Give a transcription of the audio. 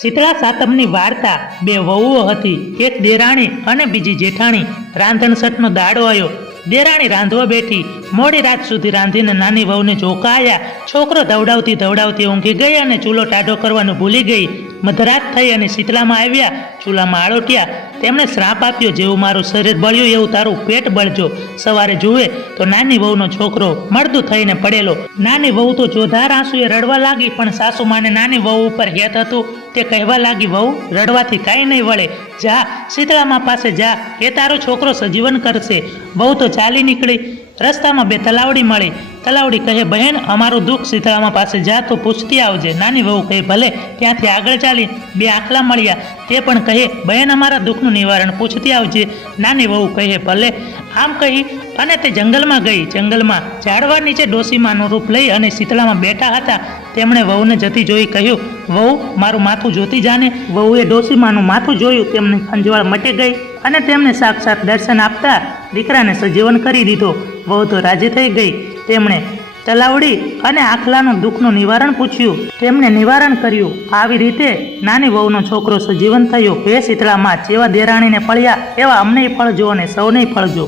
શીતળા સાતમની વાર્તા બે વહુઓ હતી, એક દેરાણી અને બીજી જેઠાણી. રાંધણસઠનો દાડો આવ્યો. દેરાણી રાંધવા બેઠી. મોડી રાત સુધી રાંધીને નાની વહુને જોકાયા. છોકરો ધવડાવતી ધવડાવતી ઊંઘી ગઈ અને ચૂલો ટાઢો કરવાનું ભૂલી ગઈ. મધરાત થઈ અને શીતળામાં આવ્યા. ચૂલામાં આળોટ્યા. તેમણે શ્રાપ આપ્યો, જેવું મારું શરીર બળ્યું એવું તારું પેટ બળજો. સવારે જુએ તો નાની વહુનો છોકરો મળદું થઈને પડેલો. નાની વહુ તો જોધાર આંસુએ રડવા લાગી, પણ સાસુમાને નાની વહુ ઉપર હેત હતું તે કહેવા લાગી, વહુ રડવાથી કાંઈ નહીં વળે, જા શીતળામાં પાસે જા, એ તારો છોકરો સજીવન કરશે. વહુ તો ચાલી નીકળી. રસ્તામાં બે તલાવડી મળી. તલાવડી કહે, બહેન અમારું દુઃખ શીતળામાં પાસે જા તો પૂછતી આવજે. નાની વહુ કહે, ભલે. ત્યાંથી આગળ ચાલી બે આખલા મળ્યા. તે પણ કહે, બહેન અમારા દુઃખનું નિવારણ પૂછતી આવજે. નાની વહુ કહે, ભલે. આમ કહી અને તે જંગલમાં ગઈ. જંગલમાં ઝાડવા નીચે ડોસીમાનું રૂપ લઈ અને શીતળામાં બેઠા હતા. તેમણે વહુને જતી જોઈ કહ્યું, વહુ મારું માથું જોતી જાને. વહુએ ડોસીમાનું માથું જોયું. તેમની ખંજવાળ મટી ગઈ અને તેમને સાક્ષાત દર્શન આપતા દીકરાને સજીવન કરી દીધો. વહુ તો રાજી થઈ ગઈ. તેમણે તલાવડી અને આખલાનું દુઃખનું નિવારણ પૂછ્યું. તેમણે નિવારણ કર્યું. આવી રીતે નાની વહુનો છોકરો સજીવન થયો. હે શીતળામાં, જેવા દેરાણીને ફળ્યા એવા અમને ફળજો અને સૌને ફળજો.